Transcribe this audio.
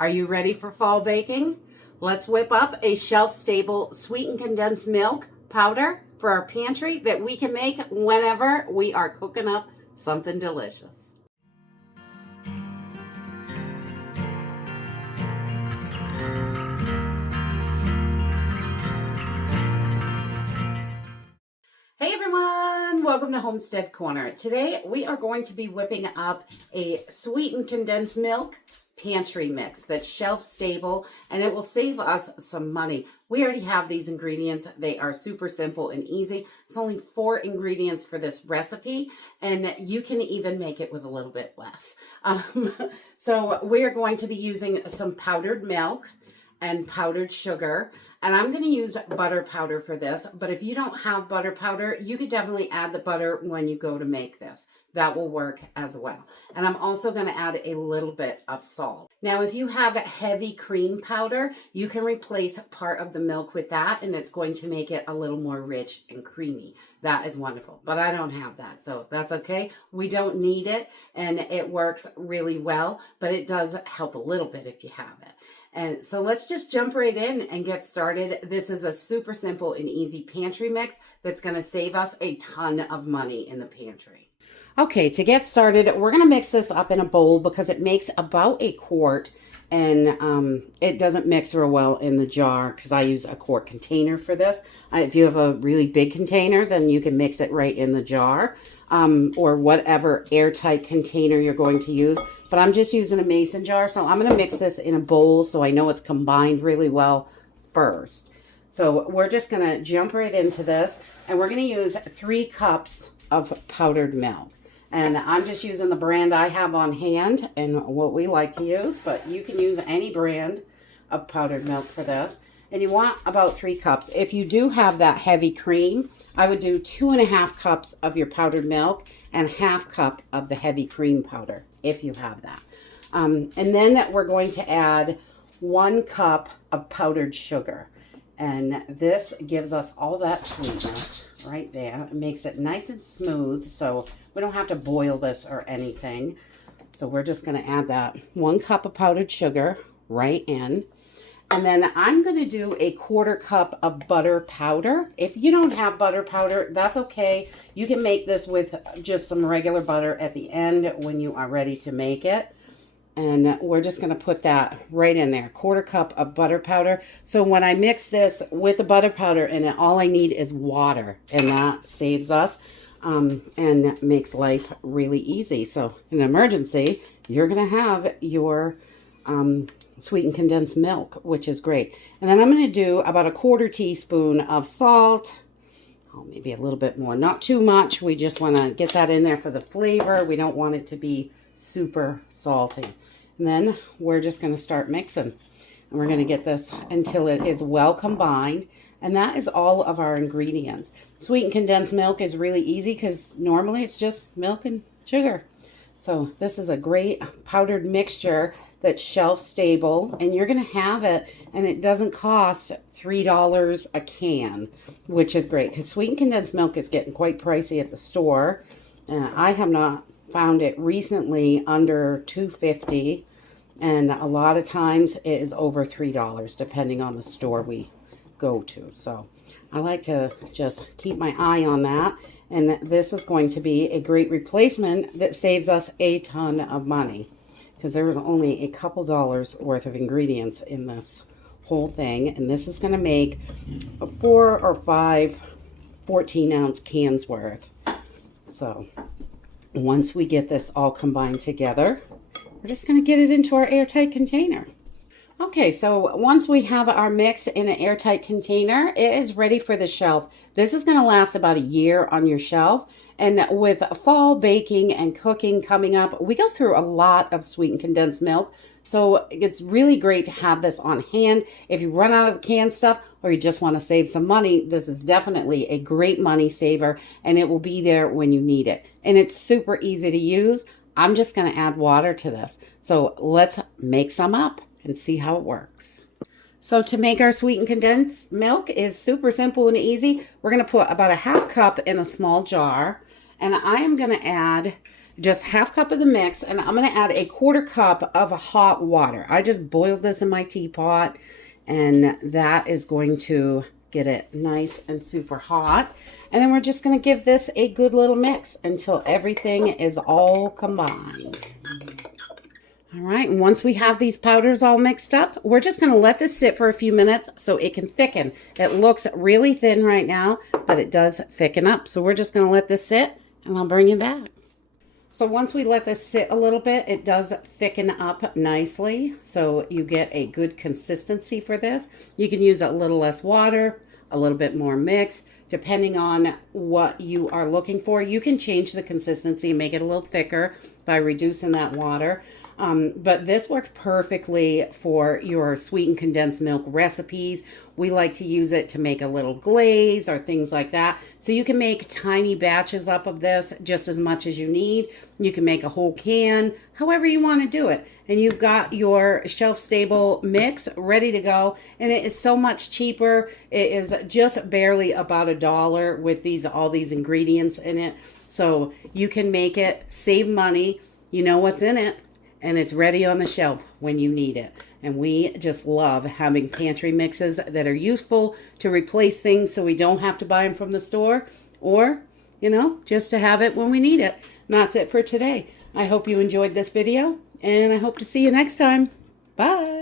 Are you ready for fall baking? Let's whip up a shelf-stable sweetened condensed milk powder for our pantry that we can make whenever we are cooking up something delicious. Hey everyone, welcome to Homestead Corner. Today we are going to be whipping up a sweetened condensed milk pantry mix that's shelf stable, and it will save us some money. We already have these ingredients. They are super simple and easy. It's only 4 ingredients for this recipe, and you can even make it with a little bit less. So we're going to be using some powdered milk and powdered sugar. And I'm going to use butter powder for this, but if you don't have butter powder, you could definitely add the butter when you go to make this. That will work as well. And I'm also going to add a little bit of salt. Now, if you have heavy cream powder, you can replace part of the milk with that, and it's going to make it a little more rich and creamy. That is wonderful, but I don't have that, so that's okay. We don't need it, and it works really well, but it does help a little bit if you have it. And so let's just jump right in and get started. This is a super simple and easy pantry mix that's going to save us a ton of money in the pantry. Okay, to get started, we're going to mix this up in a bowl because it makes about a quart, and it doesn't mix real well in the jar because I use a quart container for this. If you have a really big container, then you can mix it right in the jar. Or whatever airtight container you're going to use. But I'm just using a mason jar, so I'm going to mix this in a bowl so I know it's combined really well first. So we're just going to jump right into this, and we're going to use 3 cups of powdered milk. And I'm just using the brand I have on hand and what we like to use, but you can use any brand of powdered milk for this. And you want about 3 cups. If you do have that heavy cream, I would do 2.5 cups of your powdered milk and 1/2 cup of the heavy cream powder, if you have that. And then we're going to add 1 cup of powdered sugar. And this gives us all that sweetness right there. It makes it nice and smooth, so we don't have to boil this or anything. So we're just going to add that 1 cup of powdered sugar right in. And then I'm going to do a 1/4 cup of butter powder. If you don't have butter powder, that's okay. You can make this with just some regular butter at the end when you are ready to make it. And we're just going to put that right in there, 1/4 cup of butter powder. So when I mix this with the butter powder in it, all I need is water, and that saves us and makes life really easy. So in an emergency, you're going to have your sweetened condensed milk, which is great. And then I'm going to do about a 1/4 teaspoon of salt. Oh, maybe a little bit more, not too much. We just want to get that in there for the flavor. We don't want it to be super salty. And then we're just going to start mixing. And we're going to get this until it is well combined. And that is all of our ingredients. Sweetened condensed milk is really easy because normally it's just milk and sugar. So this is a great powdered mixture that's shelf stable, and you're going to have it, and it doesn't cost $3 a can, which is great because sweetened condensed milk is getting quite pricey at the store. I have not found it recently under $2.50, and a lot of times it is over $3 depending on the store we go to. So I like to just keep my eye on that. And this is going to be a great replacement that saves us a ton of money because there was only a couple dollars worth of ingredients in this whole thing. And this is going to make 4 or 5 14-ounce cans worth. So once we get this all combined together, we're just going to get it into our airtight container. Okay, so once we have our mix in an airtight container, it is ready for the shelf. This is going to last about a year on your shelf. And with fall baking and cooking coming up, we go through a lot of sweetened condensed milk. So it's really great to have this on hand. If you run out of canned stuff or you just want to save some money, this is definitely a great money saver, and it will be there when you need it. And it's super easy to use. I'm just going to add water to this. So let's make some up and see how it works. So to make our sweetened condensed milk is super simple and easy. We're going to put about a 1/2 cup in a small jar, and I am going to add just half cup of the mix, and I'm going to add a quarter cup of hot water. I just boiled this in my teapot, and that is going to get it nice and super hot. And then we're just going to give this a good little mix until everything is all combined. All right, and once we have these powders all mixed up, we're just going to let this sit for a few minutes so it can thicken. It looks really thin right now, but it does thicken up. So we're just going to let this sit, and I'll bring it back. So once we let this sit a little bit, it does thicken up nicely. So you get a good consistency for this. You can use a little less water, a little bit more mix, depending on what you are looking for. You can change the consistency and make it a little thicker by reducing that water. But this works perfectly for your sweetened condensed milk recipes. We like to use it to make a little glaze or things like that. So you can make tiny batches up of this just as much as you need. You can make a whole can, however you want to do it. And you've got your shelf-stable mix ready to go. And it is so much cheaper. It is just barely about $1 with all these ingredients in it. So you can make it, save money. You know what's in it. And it's ready on the shelf when you need it. And we just love having pantry mixes that are useful to replace things so we don't have to buy them from the store, or, just to have it when we need it. And that's it for today. I hope you enjoyed this video, and I hope to see you next time. Bye.